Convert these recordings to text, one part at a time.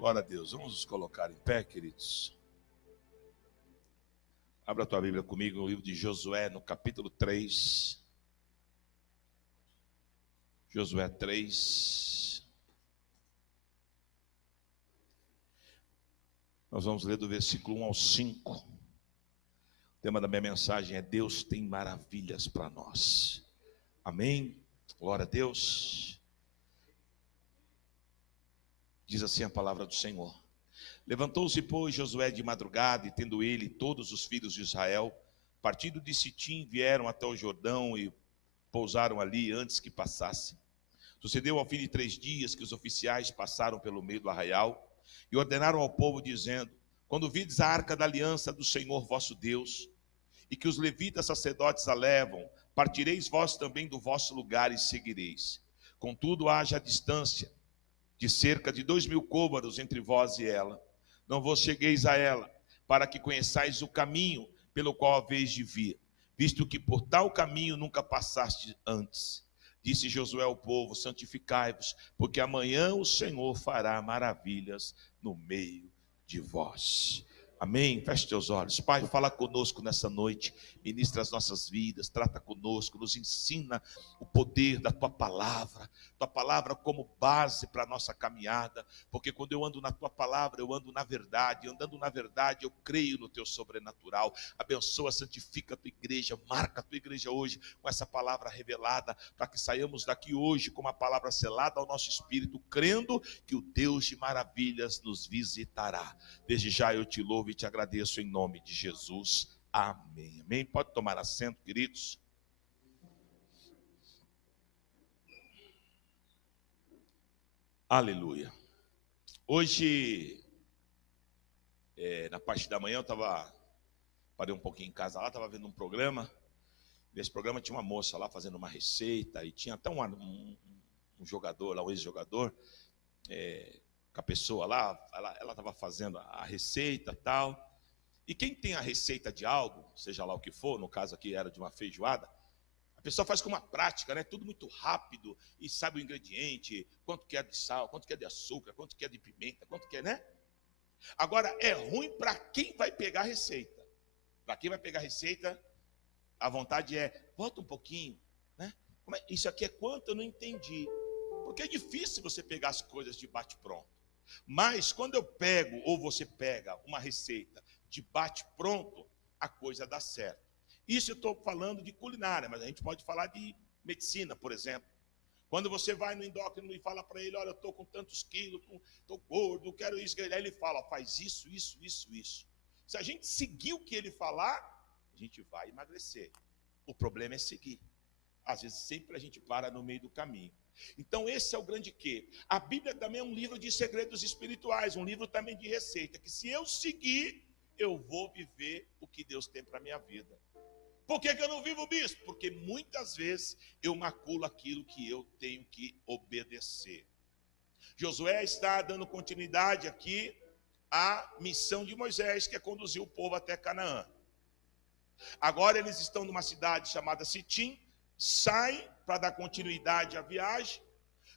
Glória a Deus. Vamos nos colocar em pé, queridos. Abra a tua Bíblia comigo no livro de Josué, no capítulo 3. Josué 3. Nós vamos ler do versículo 1 ao 5. O tema da minha mensagem é: Deus tem maravilhas para nós. Amém? Glória a Deus. Diz assim a palavra do Senhor. Levantou-se, pois, Josué de madrugada, e tendo ele todos os filhos de Israel, partindo de Sitim, vieram até o Jordão e pousaram ali antes que passassem. Sucedeu ao fim de 3 dias que os oficiais passaram pelo meio do arraial e ordenaram ao povo, dizendo: quando vides a arca da aliança do Senhor vosso Deus, e que os levitas sacerdotes a levam, partireis vós também do vosso lugar e seguireis. Contudo, haja a distância de cerca de 2.000 côvados entre vós e ela. Não vos chegueis a ela, para que conheçais o caminho pelo qual haveis de vir, visto que por tal caminho nunca passaste antes. Disse Josué ao povo: santificai-vos, porque amanhã o Senhor fará maravilhas no meio de vós. Amém? Feche teus olhos. Pai, fala conosco nessa noite, ministra as nossas vidas, trata conosco, nos ensina o poder da tua palavra como base para a nossa caminhada, porque quando eu ando na tua palavra, eu ando na verdade, andando na verdade, eu creio no teu sobrenatural. Abençoa, santifica a tua igreja, marca a tua igreja hoje com essa palavra revelada, para que saiamos daqui hoje com uma palavra selada ao nosso espírito, crendo que o Deus de maravilhas nos visitará. Desde já eu te louvo e te agradeço em nome de Jesus. Amém. Amém. Pode tomar assento, queridos. Aleluia. Hoje, na parte da manhã, parei um pouquinho em casa lá, estava vendo um programa. Nesse programa tinha uma moça lá fazendo uma receita, e tinha até um jogador lá, um ex-jogador, com a pessoa lá, ela estava fazendo a receita e tal. E quem tem a receita de algo, seja lá o que for, no caso aqui era de uma feijoada, a pessoa faz com uma prática, né? Tudo muito rápido, e sabe o ingrediente, quanto que é de sal, quanto que é de açúcar, quanto que é de pimenta, quanto que é, né? Agora, é ruim para quem vai pegar a receita. Para quem vai pegar a receita, a vontade é: bota um pouquinho, né? Isso aqui é quanto? Eu não entendi. Porque é difícil você pegar as coisas de bate-pronto. Mas quando eu pego, ou você pega uma receita de bate-pronto, a coisa dá certo. Isso eu estou falando de culinária, mas a gente pode falar de medicina, por exemplo. Quando você vai no endócrino e fala para ele: olha, eu estou com tantos quilos, estou gordo, quero isso, aí ele fala: faz isso, isso, isso, isso. Se a gente seguir o que ele falar, a gente vai emagrecer. O problema é seguir. Às vezes sempre a gente para no meio do caminho. Então esse é o grande quê? A Bíblia também é um livro de segredos espirituais, um livro também de receita, que se eu seguir, eu vou viver o que Deus tem para a minha vida. Por que eu não vivo, bispo? Porque muitas vezes eu maculo aquilo que eu tenho que obedecer. Josué está dando continuidade aqui à missão de Moisés, que é conduzir o povo até Canaã. Agora eles estão numa cidade chamada Sitim, saem para dar continuidade à viagem,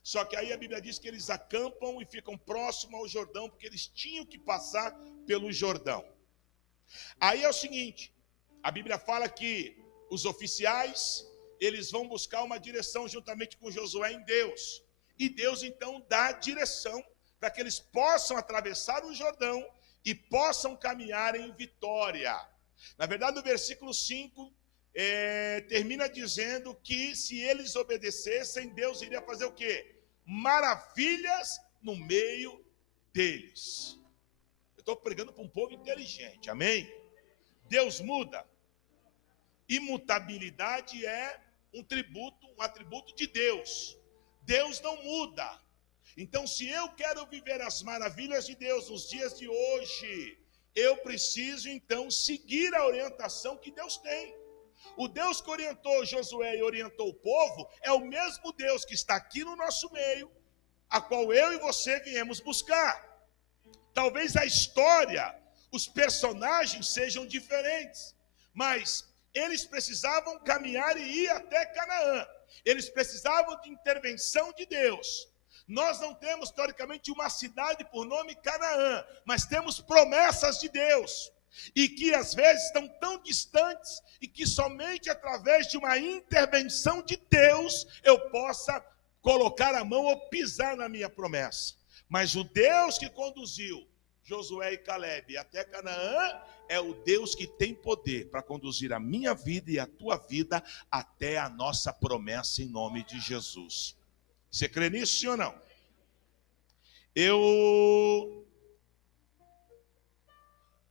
só que aí a Bíblia diz que eles acampam e ficam próximos ao Jordão, porque eles tinham que passar pelo Jordão. Aí é o seguinte, a Bíblia fala que os oficiais, eles vão buscar uma direção juntamente com Josué em Deus, e Deus então dá direção para que eles possam atravessar o Jordão e possam caminhar em vitória. Na verdade, o versículo 5 termina dizendo que se eles obedecessem, Deus iria fazer o quê? Maravilhas no meio deles. Eu estou pregando para um povo inteligente, amém? Deus muda. Imutabilidade é um atributo de Deus. Deus não muda. Então, se eu quero viver as maravilhas de Deus nos dias de hoje, eu preciso então seguir a orientação que Deus tem. O Deus que orientou Josué e orientou o povo é o mesmo Deus que está aqui no nosso meio, a qual eu e você viemos buscar. Talvez a história, os personagens sejam diferentes, mas eles precisavam caminhar e ir até Canaã. Eles precisavam de intervenção de Deus. Nós não temos, teoricamente, uma cidade por nome Canaã, mas temos promessas de Deus, e que às vezes estão tão distantes, e que somente através de uma intervenção de Deus eu possa colocar a mão ou pisar na minha promessa. Mas o Deus que conduziu Josué e Caleb até Canaã é o Deus que tem poder para conduzir a minha vida e a tua vida até a nossa promessa em nome de Jesus. Você crê nisso, sim ou não? Eu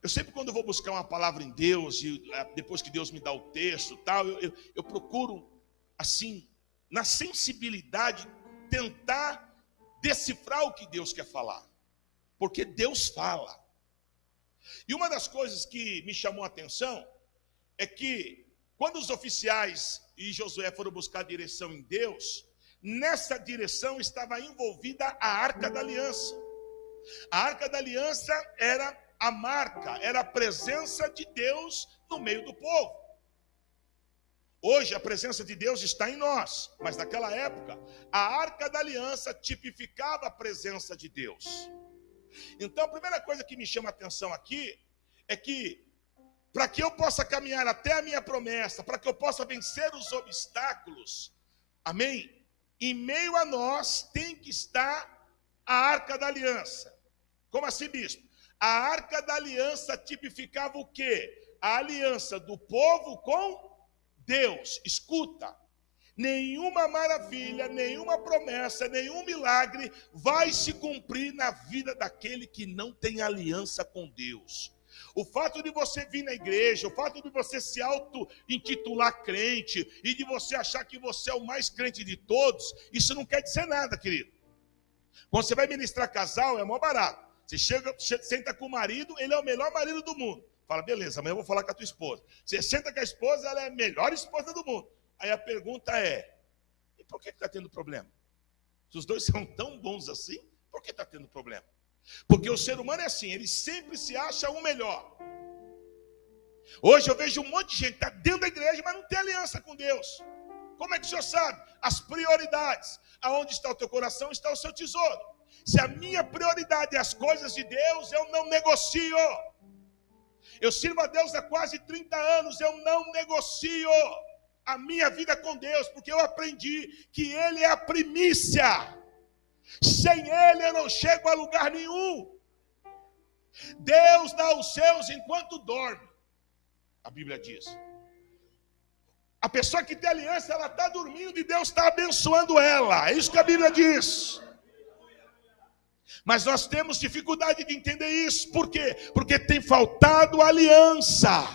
sempre, quando vou buscar uma palavra em Deus, e depois que Deus me dá o texto, tal, eu procuro, assim, na sensibilidade, tentar decifrar o que Deus quer falar. Porque Deus fala. E uma das coisas que me chamou a atenção é que, quando os oficiais e Josué foram buscar direção em Deus, nessa direção estava envolvida a Arca da Aliança. A Arca da Aliança era a marca, era a presença de Deus no meio do povo. Hoje a presença de Deus está em nós, mas naquela época a Arca da Aliança tipificava a presença de Deus. Então a primeira coisa que me chama a atenção aqui é que, para que eu possa caminhar até a minha promessa, para que eu possa vencer os obstáculos, amém? Em meio a nós tem que estar a Arca da Aliança. Como assim, bispo? A Arca da Aliança tipificava o quê? A aliança do povo com Deus. Escuta, nenhuma maravilha, nenhuma promessa, nenhum milagre vai se cumprir na vida daquele que não tem aliança com Deus. O fato de você vir na igreja, o fato de você se auto-intitular crente e de você achar que você é o mais crente de todos, isso não quer dizer nada, querido. Quando você vai ministrar casal, é mó barato. Você senta com o marido, ele é o melhor marido do mundo. Fala, beleza, amanhã eu vou falar com a tua esposa. Você senta com a esposa, ela é a melhor esposa do mundo. Aí a pergunta é, e por que está tendo problema? Se os dois são tão bons assim, por que está tendo problema? Porque o ser humano é assim, ele sempre se acha o melhor. Hoje eu vejo um monte de gente que está dentro da igreja, mas não tem aliança com Deus. Como é que o senhor sabe? As prioridades. Aonde está o teu coração, está o seu tesouro. Se a minha prioridade é as coisas de Deus, eu não negocio. Eu sirvo a Deus há quase 30 anos, eu não negocio a minha vida com Deus, porque eu aprendi que Ele é a primícia. Sem Ele eu não chego a lugar nenhum. Deus dá os seus enquanto dorme, a Bíblia diz. A pessoa que tem aliança, ela está dormindo e Deus está abençoando ela. É isso que a Bíblia diz. Mas nós temos dificuldade de entender isso. Por quê? Porque tem faltado aliança.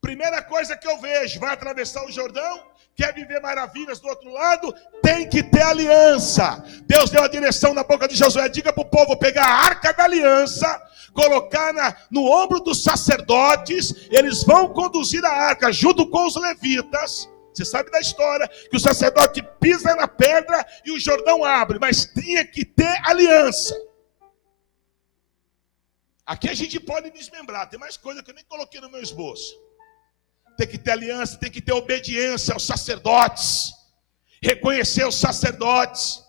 Primeira coisa que eu vejo, vai atravessar o Jordão, quer viver maravilhas do outro lado, tem que ter aliança. Deus deu a direção na boca de Josué, diga para o povo pegar a Arca da Aliança, colocar no ombro dos sacerdotes, eles vão conduzir a arca junto com os levitas. Você sabe da história, que o sacerdote pisa na pedra e o Jordão abre, mas tinha que ter aliança. Aqui a gente pode desmembrar, tem mais coisa que eu nem coloquei no meu esboço. Tem que ter aliança, tem que ter obediência aos sacerdotes, reconhecer os sacerdotes.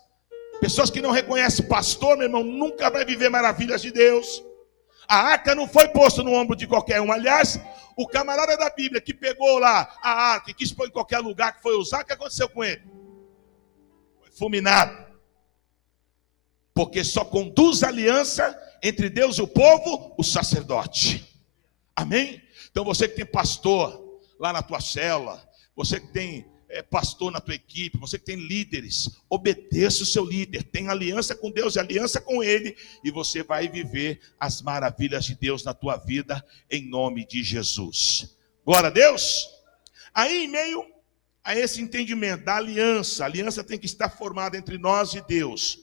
Pessoas que não reconhecem pastor, meu irmão, nunca vai viver maravilhas de Deus. A arca não foi posta no ombro de qualquer um. Aliás, o camarada da Bíblia que pegou lá a arca e quis pôr em qualquer lugar que foi usar, o que aconteceu com ele? Foi fulminado. Porque só conduz a aliança entre Deus e o povo, o sacerdote. Amém? Então você que tem pastor lá na tua célula, você que tem pastor na tua equipe, você que tem líderes, obedeça o seu líder, tenha aliança com Deus e aliança com Ele, e você vai viver as maravilhas de Deus na tua vida, em nome de Jesus. Glória a Deus. Aí, em meio a esse entendimento da aliança, a aliança tem que estar formada entre nós e Deus.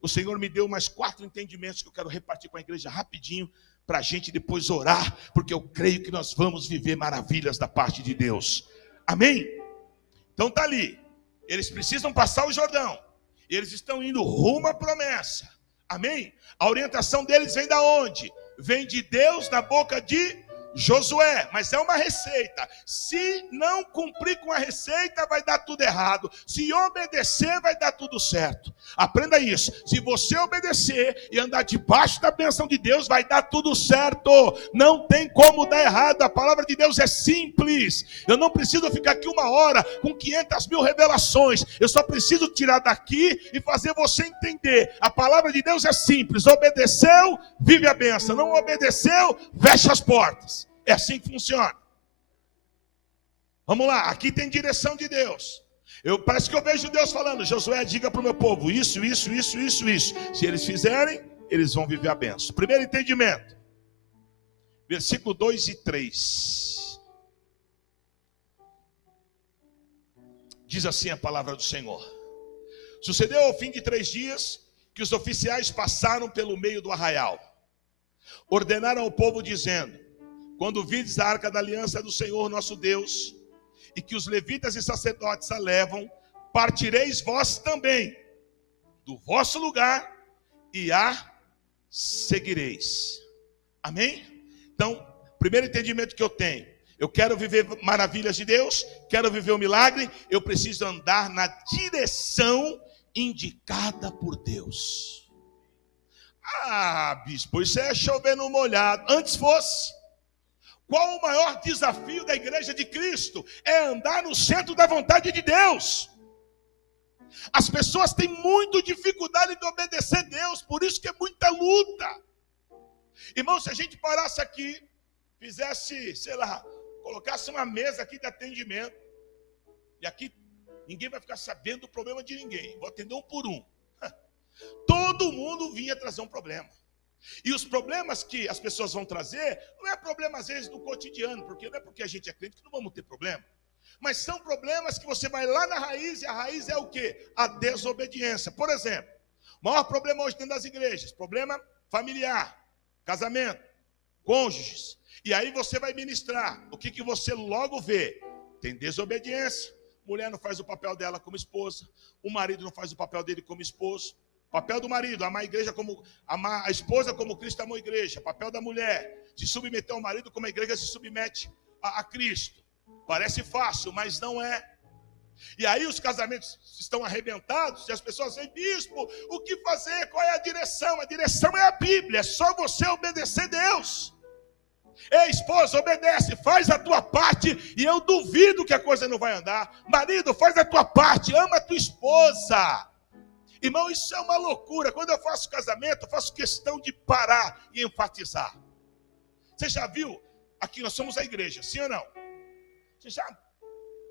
O Senhor me deu mais 4 entendimentos que eu quero repartir com a igreja rapidinho, para a gente depois orar, porque eu creio que nós vamos viver maravilhas da parte de Deus. Amém? Então está ali, eles precisam passar o Jordão, eles estão indo rumo à promessa. Amém? A orientação deles vem da onde? Vem de Deus, da boca de Josué, mas é uma receita. Se não cumprir com a receita, vai dar tudo errado. Se obedecer, vai dar tudo certo. Aprenda isso. Se você obedecer e andar debaixo da bênção de Deus, vai dar tudo certo. Não tem como dar errado. A palavra de Deus é simples. Eu não preciso ficar aqui 1 hora com 500.000 revelações. Eu só preciso tirar daqui e fazer você entender. A palavra de Deus é simples. Obedeceu, vive a bênção. Não obedeceu, fecha as portas. É assim que funciona. Vamos lá, aqui tem direção de Deus. Parece que eu vejo Deus falando: Josué, diga para o meu povo isso. Se eles fizerem, eles vão viver a bênção. Primeiro entendimento, versículo 2 e 3. Diz assim a palavra do Senhor: sucedeu ao fim de 3 dias que os oficiais passaram pelo meio do arraial. Ordenaram ao povo dizendo: quando vides a arca da aliança do Senhor nosso Deus, e que os levitas e sacerdotes a levam, partireis vós também do vosso lugar e a seguireis. Amém? Então, primeiro entendimento que eu tenho: eu quero viver maravilhas de Deus, quero viver o milagre, eu preciso andar na direção indicada por Deus. Ah, bispo, isso é chover no molhado. Antes fosse. Qual o maior desafio da igreja de Cristo? É andar no centro da vontade de Deus. As pessoas têm muita dificuldade de obedecer a Deus, por isso que é muita luta. Irmão, se a gente parasse aqui, fizesse, colocasse uma mesa aqui de atendimento, e aqui ninguém vai ficar sabendo do problema de ninguém, vou atender um por um. Todo mundo vinha trazer um problema. E os problemas que as pessoas vão trazer, não é problema às vezes do cotidiano, porque não é porque a gente é crente que não vamos ter problema. Mas são problemas que você vai lá na raiz, e a raiz é o quê? A desobediência. Por exemplo, o maior problema hoje dentro das igrejas, problema familiar, casamento, cônjuges. E aí você vai ministrar, o que você logo vê? Tem desobediência. Mulher não faz o papel dela como esposa, o marido não faz o papel dele como esposo. Papel do marido, amar a igreja como amar a esposa como Cristo amou a igreja. Papel da mulher, se submeter ao marido como a igreja se submete a Cristo. Parece fácil, mas não é. E aí os casamentos estão arrebentados e as pessoas dizem: bispo, o que fazer? Qual é a direção? A direção é a Bíblia, é só você obedecer a Deus. Ei, esposa, obedece, faz a tua parte, e eu duvido que a coisa não vai andar. Marido, faz a tua parte, ama a tua esposa. Irmão, isso é uma loucura. Quando eu faço casamento, eu faço questão de parar e enfatizar. Você já viu? Aqui nós somos a igreja, sim ou não? Você já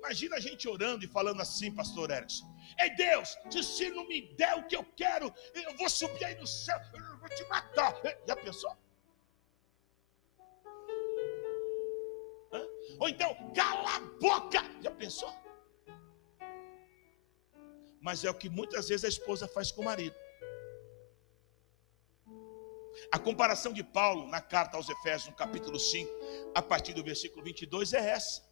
imagina a gente orando e falando assim, pastor Erickson: ei Deus, se não me der o que eu quero, eu vou subir aí no céu, eu vou te matar. Já pensou? Ou então, cala a boca. Já pensou? Mas é o que muitas vezes a esposa faz com o marido. A comparação de Paulo na carta aos Efésios, no capítulo 5, a partir do versículo 22, é essa.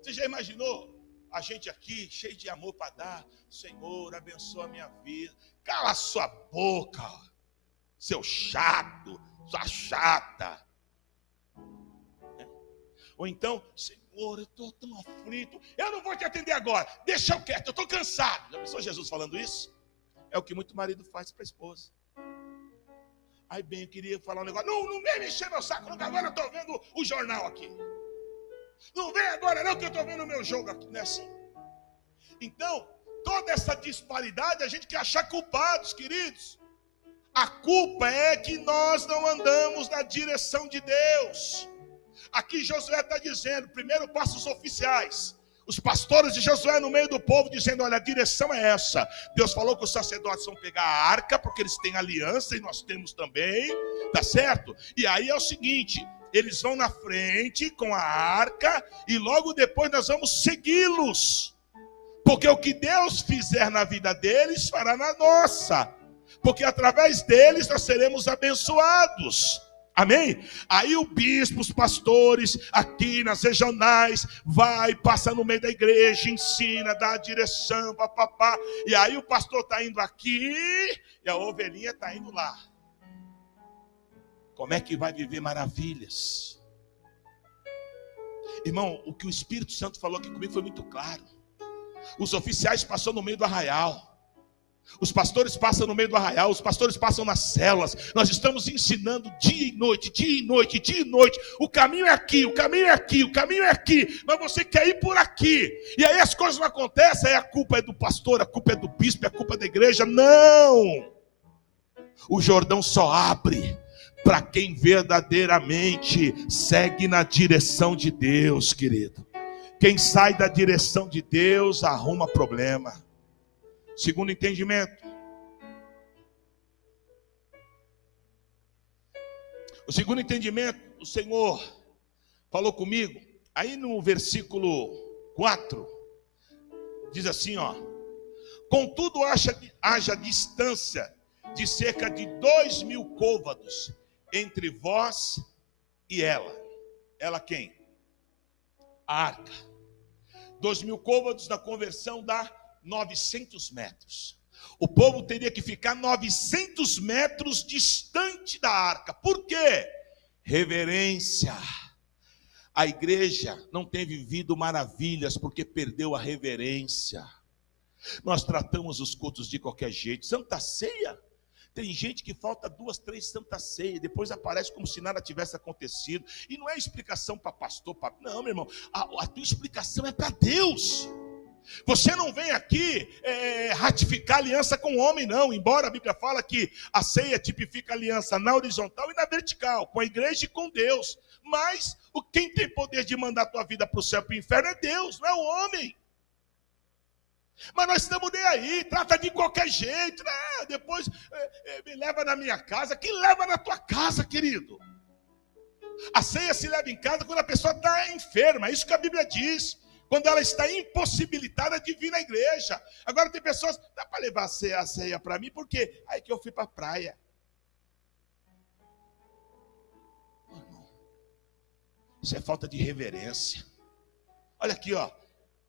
Você já imaginou a gente aqui, cheio de amor para dar? Senhor, abençoa a minha vida. Cala a sua boca, seu chato, sua chata. Ou então: Senhor, eu estou tão aflito, eu não vou te atender agora, deixa eu quieto, eu estou cansado. Já pensou Jesus falando isso? É o que muito marido faz para a esposa. Aí bem, eu queria falar um negócio: não vem mexer meu saco, não, agora eu estou vendo o jornal aqui. Não vem agora não, que eu estou vendo o meu jogo aqui. Não é assim? Então, toda essa disparidade, a gente quer achar culpados, queridos. A culpa é que nós não andamos na direção de Deus. Aqui Josué está dizendo: primeiro passa os oficiais, os pastores de Josué no meio do povo, dizendo: olha, a direção é essa. Deus falou que os sacerdotes vão pegar a arca, porque eles têm aliança e nós temos também, tá certo? E aí é o seguinte: eles vão na frente com a arca e logo depois nós vamos segui-los, porque o que Deus fizer na vida deles, fará na nossa, porque através deles nós seremos abençoados. Amém? Aí o bispo, os pastores, aqui nas regionais, vai, passa no meio da igreja, ensina, dá a direção, papapá. E aí o pastor está indo aqui e a ovelhinha está indo lá. como é que vai viver maravilhas? Irmão, o que o Espírito Santo falou aqui comigo foi muito claro. Os oficiais passam no meio do arraial. Os pastores passam no meio do arraial, os pastores passam nas células. Nós estamos ensinando dia e noite, dia e noite, dia e noite. O caminho é aqui, o caminho é aqui, o caminho é aqui. Mas você quer ir por aqui. E aí as coisas não acontecem, aí a culpa é do pastor, a culpa é do bispo, a culpa é da igreja. Não! O Jordão só abre para quem verdadeiramente segue na direção de Deus, querido. Quem sai da direção de Deus arruma problema. Segundo entendimento. O segundo entendimento, o Senhor falou comigo, aí no versículo 4, diz assim, ó: contudo haja distância de cerca de 2.000 côvados entre vós e ela. Ela quem? A arca. 2.000 côvados na conversão dá 900 metros. O povo teria que ficar 900 metros distante da arca. Por quê? Reverência. A igreja não tem vivido maravilhas porque perdeu a reverência. Nós tratamos os cultos de qualquer jeito. Santa Ceia, tem gente que falta 2, 3 Santa Ceia, depois aparece como se nada tivesse acontecido. E não é explicação para pastor, não, meu irmão. A tua explicação é para Deus. Você não vem aqui ratificar aliança com o homem, não. Embora a Bíblia fala que a ceia tipifica aliança na horizontal e na vertical, com a igreja e com Deus. Mas quem tem poder de mandar a tua vida para o céu e para o inferno é Deus, não é o homem. Mas nós estamos nem aí, trata de qualquer jeito, né? Depois me leva na minha casa. Que leva na tua casa, querido? A ceia se leva em casa quando a pessoa está enferma, é isso que a Bíblia diz. Quando ela está impossibilitada de vir na igreja. Agora tem pessoas, dá para levar a ceia para mim, por quê? Aí que eu fui para a praia. Isso é falta de reverência. Olha aqui, ó.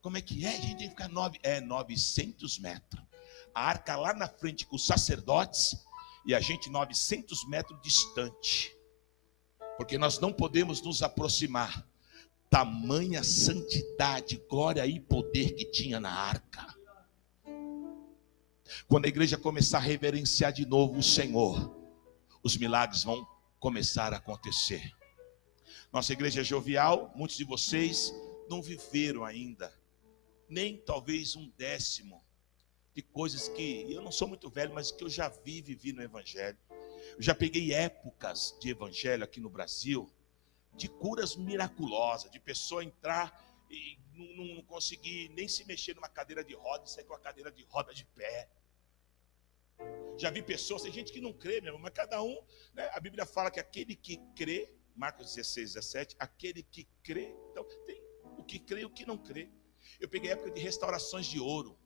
Como é que é? A gente tem que ficar 900 metros. A arca lá na frente com os sacerdotes e a gente 900 metros distante. Porque nós não podemos nos aproximar. Tamanha santidade, glória e poder que tinha na arca. Quando a igreja começar a reverenciar de novo o Senhor, os milagres vão começar a acontecer. Nossa igreja é jovial, muitos de vocês não viveram ainda, nem talvez 1/10 de coisas que, eu não sou muito velho, mas que eu já vivi no evangelho. Eu já peguei épocas de evangelho aqui no Brasil, de curas miraculosas, de pessoa entrar e não conseguir nem se mexer numa cadeira de roda e sair com a cadeira de roda de pé. Já vi pessoas, tem gente que não crê mesmo, mas cada um, né, a Bíblia fala que aquele que crê, Marcos 16, 17, aquele que crê, então tem o que crê e o que não crê. Eu peguei época de restaurações de ouro.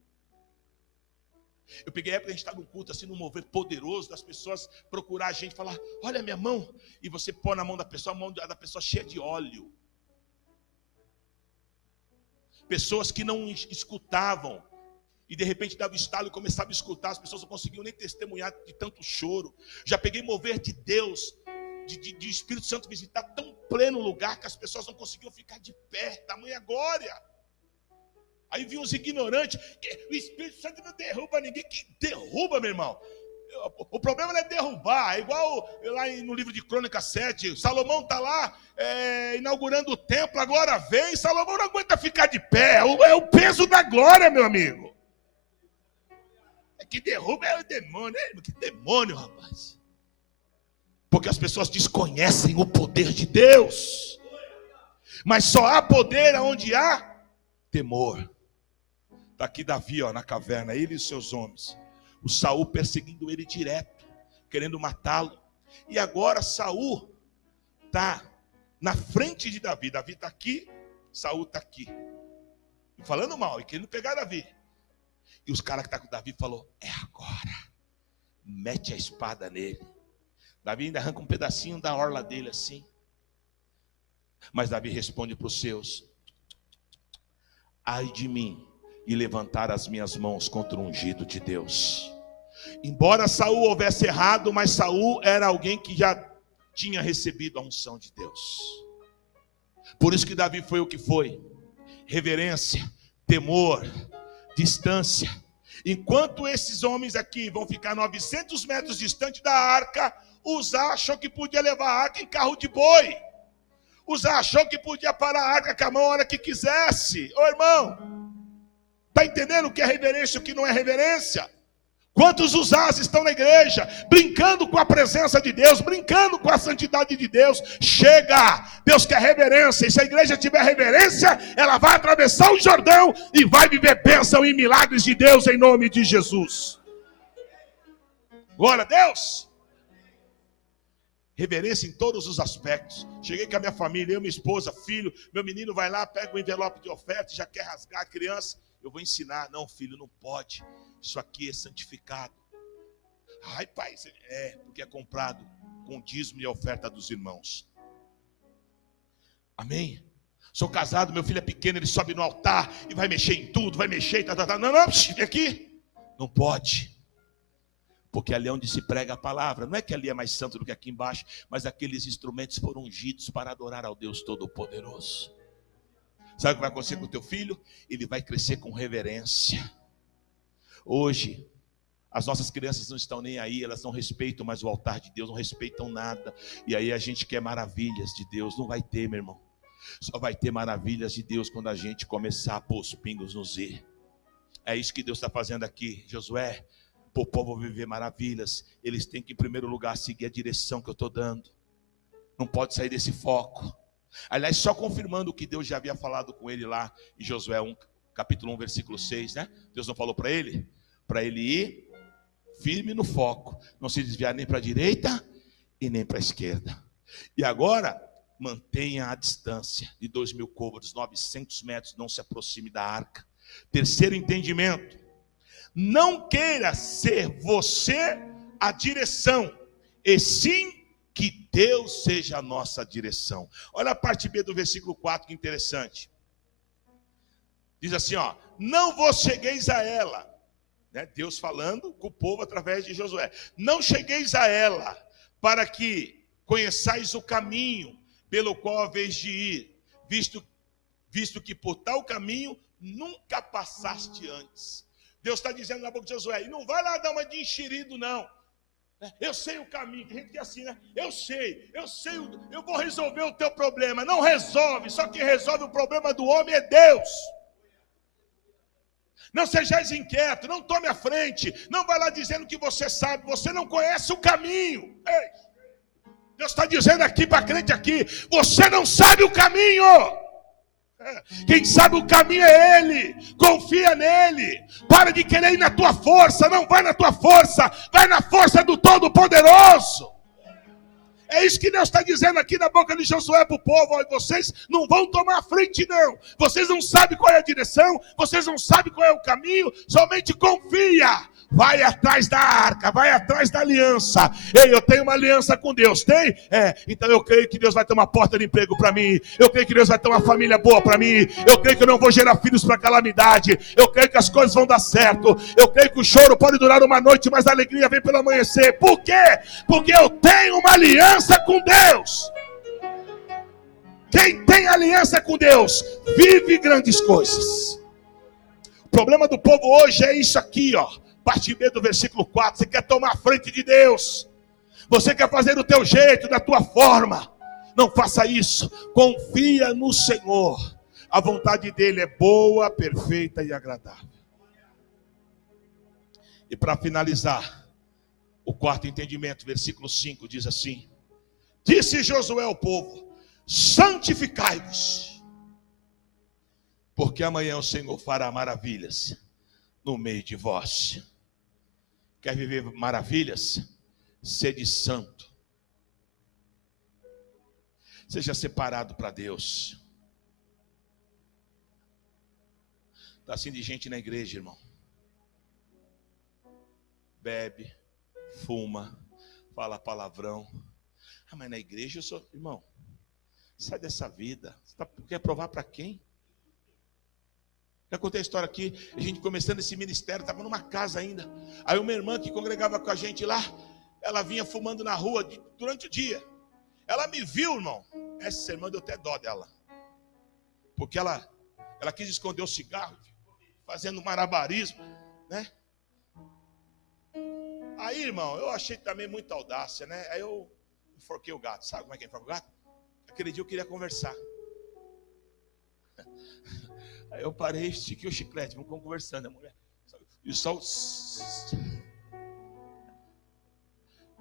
Eu peguei a época de a gente estar num culto assim, num mover poderoso, das pessoas procurar a gente, falar, olha a minha mão, e você põe na mão da pessoa, a mão da pessoa cheia de óleo. Pessoas que não escutavam, e de repente dava estalo e começava a escutar, as pessoas não conseguiam nem testemunhar de tanto choro. Já peguei mover de Deus, de Espírito Santo visitar tão pleno lugar, que as pessoas não conseguiam ficar de pé, tamanha glória. Aí vi uns ignorantes, que o Espírito Santo não derruba ninguém. Que derruba, meu irmão? O problema não é derrubar, é igual lá no livro de Crônicas 7, Salomão está lá inaugurando o templo, a glória vem, Salomão não aguenta ficar de pé, é o peso da glória, meu amigo. É que derruba é o demônio, que demônio, rapaz. Porque as pessoas desconhecem o poder de Deus, mas só há poder onde há temor. Está aqui Davi, ó, na caverna, ele e os seus homens. O Saul perseguindo ele direto, querendo matá-lo. E agora Saul está na frente de Davi. Davi está aqui, Saul está aqui. Falando mal e querendo pegar Davi. E os caras que estão com Davi falou, é agora. Mete a espada nele. Davi ainda arranca um pedacinho da orla dele assim. Mas Davi responde para os seus, ai de mim, e levantar as minhas mãos contra o ungido de Deus. Embora Saul houvesse errado, mas Saul era alguém que já tinha recebido a unção de Deus. Por isso que Davi foi o que foi. Reverência, temor, distância. Enquanto esses homens aqui vão ficar 900 metros distante da arca, Uzá achou que podia levar a arca em carro de boi. Uzá achou que podia parar a arca com a mão a hora que quisesse. Ô irmão, está entendendo o que é reverência e o que não é reverência? Quantos Uzás estão na igreja, brincando com a presença de Deus, brincando com a santidade de Deus? Chega! Deus quer reverência, e se a igreja tiver reverência, ela vai atravessar o Jordão e vai viver bênção e milagres de Deus em nome de Jesus. Glória a Deus! Reverência em todos os aspectos. Cheguei com a minha família, eu, minha esposa, filho, meu menino vai lá, pega o envelope de oferta, já quer rasgar a criança. Eu vou ensinar. Não, filho, não pode. Isso aqui é santificado. Ai, pai, porque é comprado com dízimo e oferta dos irmãos. Amém? Sou casado, meu filho é pequeno, ele sobe no altar e vai mexer em tudo, vai mexer, Não, vem aqui. Não pode. Porque ali é onde se prega a palavra. Não é que ali é mais santo do que aqui embaixo, mas aqueles instrumentos foram ungidos para adorar ao Deus Todo-Poderoso. Sabe o que vai acontecer com o teu filho? Ele vai crescer com reverência. Hoje, as nossas crianças não estão nem aí, elas não respeitam mais o altar de Deus, não respeitam nada. E aí a gente quer maravilhas de Deus. Não vai ter, meu irmão. Só vai ter maravilhas de Deus quando a gente começar a pôr os pingos no Z. É isso que Deus está fazendo aqui, Josué. Para o povo viver maravilhas, eles têm que, em primeiro lugar, seguir a direção que eu estou dando. Não pode sair desse foco. Aliás, só confirmando o que Deus já havia falado com ele lá em Josué 1, capítulo 1, versículo 6, né? Deus não falou para ele? Para ele ir firme no foco, não se desviar nem para a direita e nem para a esquerda. E agora, mantenha a distância de 2.000 côvados, 900 metros, não se aproxime da arca. Terceiro entendimento: não queira ser você a direção, e sim que Deus seja a nossa direção. Olha a parte B do versículo 4, que interessante. Diz assim, ó: não vos chegueis a ela. Né? Deus falando com o povo através de Josué. Não chegueis a ela, para que conheçais o caminho pelo qual haveis de ir, visto que por tal caminho nunca passaste antes. Deus está dizendo na boca de Josué: e não vai lá dar uma de enxerido, não. Eu sei o caminho, tem gente que é assim, né? Eu sei, eu vou resolver o teu problema. Não resolve, só quem resolve o problema do homem é Deus. Não sejais inquieto, não tome a frente, não vai lá dizendo que você sabe, você não conhece o caminho. Ei, Deus está dizendo aqui para crente aqui: você não sabe o caminho. Quem sabe o caminho é Ele. Confia nele. Para de querer ir na tua força. Não vai na tua força, vai na força do Todo-Poderoso. É isso que Deus está dizendo aqui na boca de Josué para o povo. Olha, vocês não vão tomar a frente, não. Vocês não sabem qual é a direção, vocês não sabem qual é o caminho. Somente confia. Vai atrás da arca, vai atrás da aliança. Ei, eu tenho uma aliança com Deus, tem? Então eu creio que Deus vai ter uma porta de emprego para mim. Eu creio que Deus vai ter uma família boa para mim. Eu creio que eu não vou gerar filhos para calamidade. Eu creio que as coisas vão dar certo. Eu creio que o choro pode durar uma noite, mas a alegria vem pelo amanhecer. Por quê? Porque eu tenho uma aliança com Deus. Quem tem aliança com Deus vive grandes coisas. O problema do povo hoje é isso aqui, ó. Parte B do versículo 4, você quer tomar a frente de Deus, você quer fazer do teu jeito, da tua forma. Não faça isso, confia no Senhor. A vontade dele é boa, perfeita e agradável. E para finalizar, o quarto entendimento, versículo 5, diz assim: disse Josué ao povo: santificai-vos, porque amanhã o Senhor fará maravilhas no meio de vós. Quer viver maravilhas? Sede santo. Seja separado para Deus. Está assim de gente na igreja, irmão. Bebe, fuma, fala palavrão. Mas na igreja eu sou... Irmão, sai dessa vida. Você quer provar para quem? Já contei a história aqui, a gente começando esse ministério, estava numa casa ainda. Aí uma irmã que congregava com a gente lá, ela vinha fumando na rua durante o dia. Ela me viu, irmão. Essa irmã deu até dó dela. Porque ela quis esconder o cigarro, fazendo malabarismo, né? Aí, irmão, eu achei também muita audácia, né? Aí eu enforquei o gato. Sabe como é que enforca o gato? Aquele dia eu queria conversar. Aí eu parei, estiquei o chiclete, vamos conversando, a mulher. E só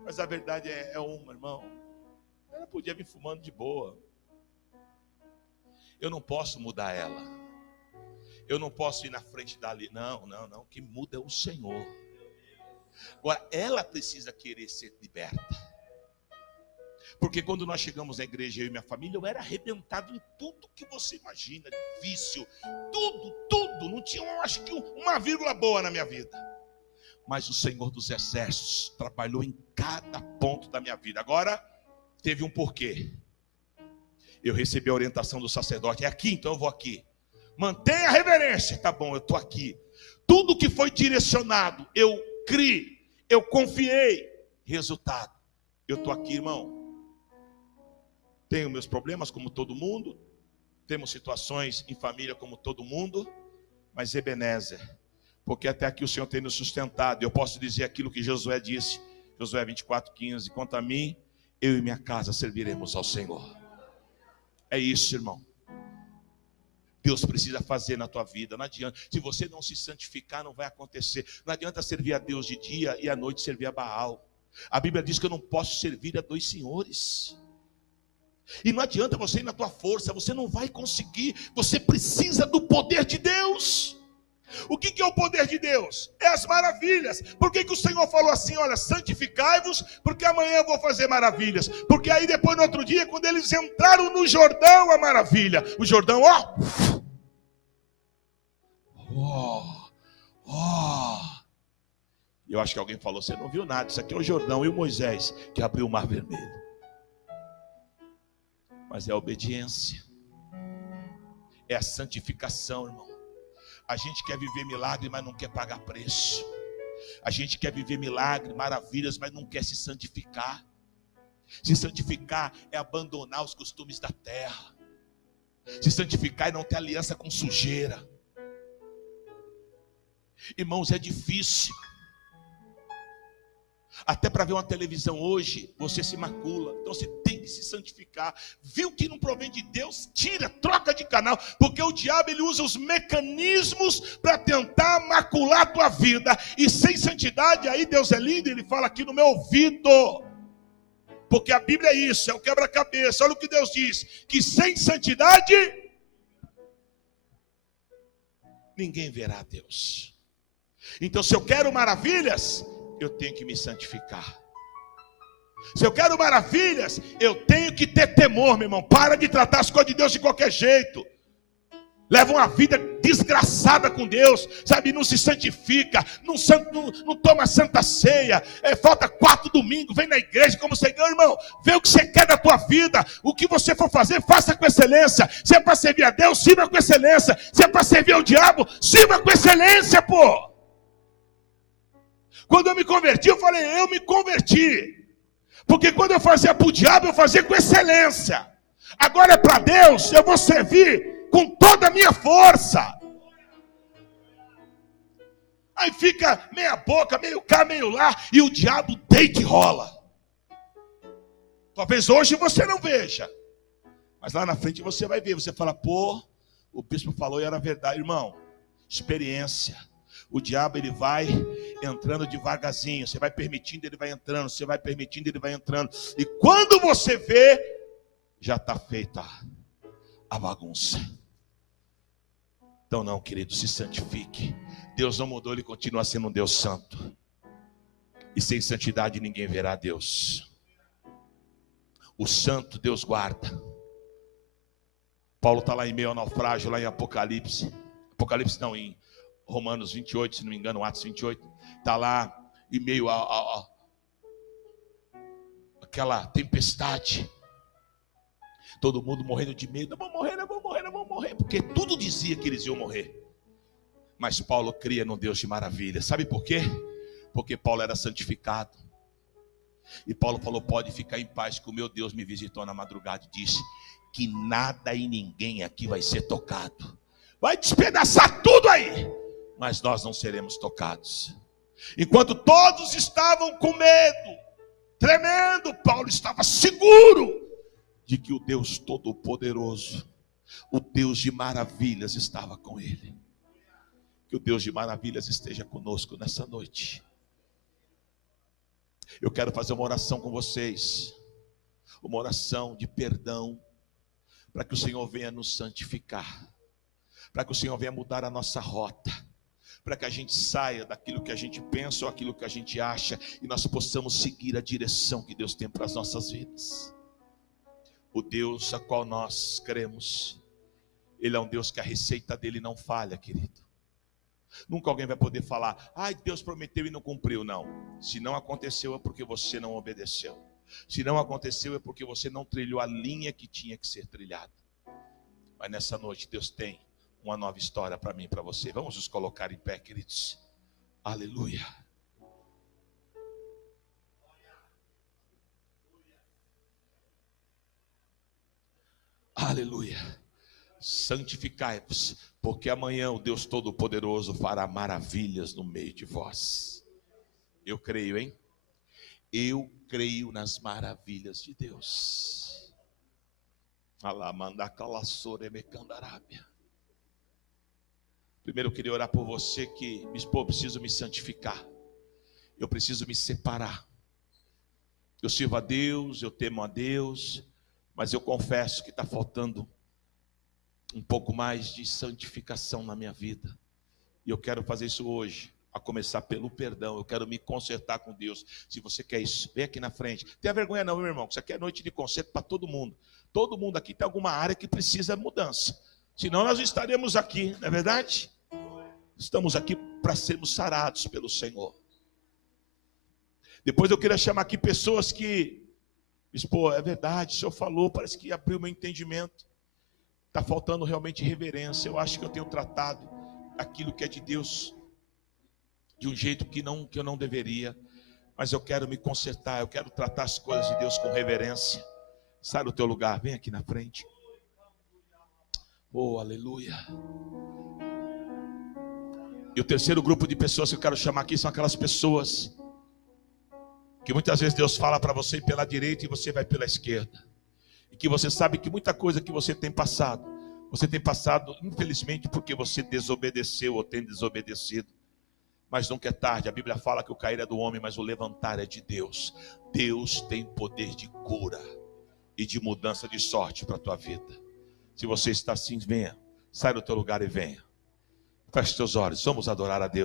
Mas a verdade é uma, irmão. Ela podia vir fumando de boa. Eu não posso mudar ela. Eu não posso ir na frente dali. Não. Quem muda é o Senhor. Agora, ela precisa querer ser liberta. Porque quando nós chegamos à igreja, eu e minha família, eu era arrebentado em tudo que você imagina, de vício, tudo, não tinha, acho que uma vírgula boa na minha vida. Mas o Senhor dos Exércitos trabalhou em cada ponto da minha vida. Agora, teve um porquê. Eu recebi a orientação do sacerdote, é aqui, então eu vou aqui. Mantenha a reverência, tá bom, eu estou aqui. Tudo que foi direcionado, eu criei, eu confiei. Resultado, eu estou aqui, irmão. Tenho meus problemas como todo mundo, temos situações em família como todo mundo, mas Ebenezer, porque até aqui o Senhor tem nos sustentado. Eu posso dizer aquilo que Josué disse, Josué 24:15, quanto a mim, eu e minha casa serviremos ao Senhor. É isso, irmão. Deus precisa fazer na tua vida, não adianta. Se você não se santificar, não vai acontecer. Não adianta servir a Deus de dia e à noite servir a Baal. A Bíblia diz que eu não posso servir a dois senhores. E não adianta você ir na tua força, você não vai conseguir. Você precisa do poder de Deus. O que é o poder de Deus? É as maravilhas. Por que o Senhor falou assim? Olha, santificai-vos, porque amanhã eu vou fazer maravilhas. Porque aí depois no outro dia, quando eles entraram no Jordão, a maravilha. O Jordão, eu acho que alguém falou, você não viu nada, isso aqui é o Jordão. E o Moisés, que abriu o mar vermelho. Mas é a obediência, é a santificação, irmão. A gente quer viver milagre, mas não quer pagar preço. A gente quer viver milagre, maravilhas, mas não quer se santificar. Se santificar é abandonar os costumes da terra. Se santificar é não ter aliança com sujeira. Irmãos, é difícil. Até para ver uma televisão hoje, você se macula. Então você tem que se santificar. Viu que não provém de Deus? Tira, troca de canal. Porque o diabo ele usa os mecanismos para tentar macular a tua vida. E sem santidade, aí Deus é lindo, ele fala aqui no meu ouvido. Porque a Bíblia é isso, é o quebra-cabeça. Olha o que Deus diz, que sem santidade ninguém verá a Deus. Então se eu quero maravilhas, eu tenho que me santificar. Se eu quero maravilhas, eu tenho que ter temor, meu irmão. Para de tratar as coisas de Deus de qualquer jeito. Leva uma vida desgraçada com Deus, sabe? Não se santifica, não toma santa ceia. Falta 4 domingos, vem na igreja como Senhor, irmão. Vê o que você quer da tua vida. O que você for fazer, faça com excelência. Se é para servir a Deus, sirva com excelência. Se é para servir ao diabo, sirva com excelência, pô. Quando eu me converti, eu falei, eu me converti. Porque quando eu fazia para o diabo, eu fazia com excelência. Agora é para Deus, eu vou servir com toda a minha força. Aí fica meia boca, meio cá, meio lá, e o diabo deita e rola. Talvez hoje você não veja, mas lá na frente você vai ver. Você fala, pô, o bispo falou e era verdade. Irmão, experiência. O diabo ele vai entrando devagarzinho. Você vai permitindo, ele vai entrando. Você vai permitindo, ele vai entrando. E quando você vê, já está feita a bagunça. Então não, querido, se santifique. Deus não mudou, ele continua sendo um Deus santo. E sem santidade ninguém verá Deus. O santo Deus guarda. Paulo está lá em meio ao naufrágio, lá em Apocalipse. Apocalipse não, em Romanos 28, se não me engano, Atos 28, está lá em meio a aquela tempestade, todo mundo morrendo de medo, vamos morrer, porque tudo dizia que eles iam morrer, mas Paulo cria no Deus de maravilha. Sabe por quê? Porque Paulo era santificado. E Paulo falou: pode ficar em paz, que o meu Deus me visitou na madrugada e disse que nada e ninguém aqui vai ser tocado. Vai despedaçar tudo aí, mas nós não seremos tocados. Enquanto todos estavam com medo, tremendo, Paulo estava seguro de que o Deus Todo-Poderoso, o Deus de maravilhas, estava com ele. Que o Deus de maravilhas esteja conosco nessa noite. Eu quero fazer uma oração com vocês, uma oração de perdão, para que o Senhor venha nos santificar, para que o Senhor venha mudar a nossa rota, para que a gente saia daquilo que a gente pensa ou aquilo que a gente acha, e nós possamos seguir a direção que Deus tem para as nossas vidas. O Deus a qual nós cremos, Ele é um Deus que a receita dele não falha, querido. Nunca alguém vai poder falar: ai, Deus prometeu e não cumpriu. Não, se não aconteceu é porque você não obedeceu. Se não aconteceu é porque você não trilhou a linha que tinha que ser trilhada. Mas nessa noite Deus tem uma nova história para mim e para você. Vamos nos colocar em pé, queridos. Aleluia. Aleluia. Santificai-vos, porque amanhã o Deus Todo-Poderoso fará maravilhas no meio de vós. Eu creio, hein? Eu creio nas maravilhas de Deus. Primeiro eu queria orar por você que diz: pô, eu preciso me santificar, eu preciso me separar. Eu sirvo a Deus, eu temo a Deus, mas eu confesso que está faltando um pouco mais de santificação na minha vida. E eu quero fazer isso hoje, a começar pelo perdão. Eu quero me consertar com Deus. Se você quer isso, vem aqui na frente. Tenha vergonha não, meu irmão, que isso aqui é noite de conserto para todo mundo. Todo mundo aqui tem alguma área que precisa de mudança. Senão nós estaremos aqui, não é verdade? Estamos aqui para sermos sarados pelo Senhor. Depois eu queria chamar aqui pessoas que diz: pô, é verdade, o Senhor falou, parece que abriu meu entendimento. Está faltando realmente reverência. Eu acho que eu tenho tratado aquilo que é de Deus de um jeito que eu não deveria. Mas eu quero me consertar, eu quero tratar as coisas de Deus com reverência. Sai do teu lugar, vem aqui na frente. Oh, aleluia. E o terceiro grupo de pessoas que eu quero chamar aqui são aquelas pessoas que muitas vezes Deus fala para você ir pela direita e você vai pela esquerda. E que você sabe que muita coisa que você tem passado infelizmente porque você desobedeceu ou tem desobedecido. Mas nunca é tarde. A Bíblia fala que o cair é do homem, mas o levantar é de Deus. Deus tem poder de cura e de mudança de sorte para a tua vida. Se você está assim, venha. Sai do teu lugar e venha. Feche teus olhos, vamos adorar a Deus.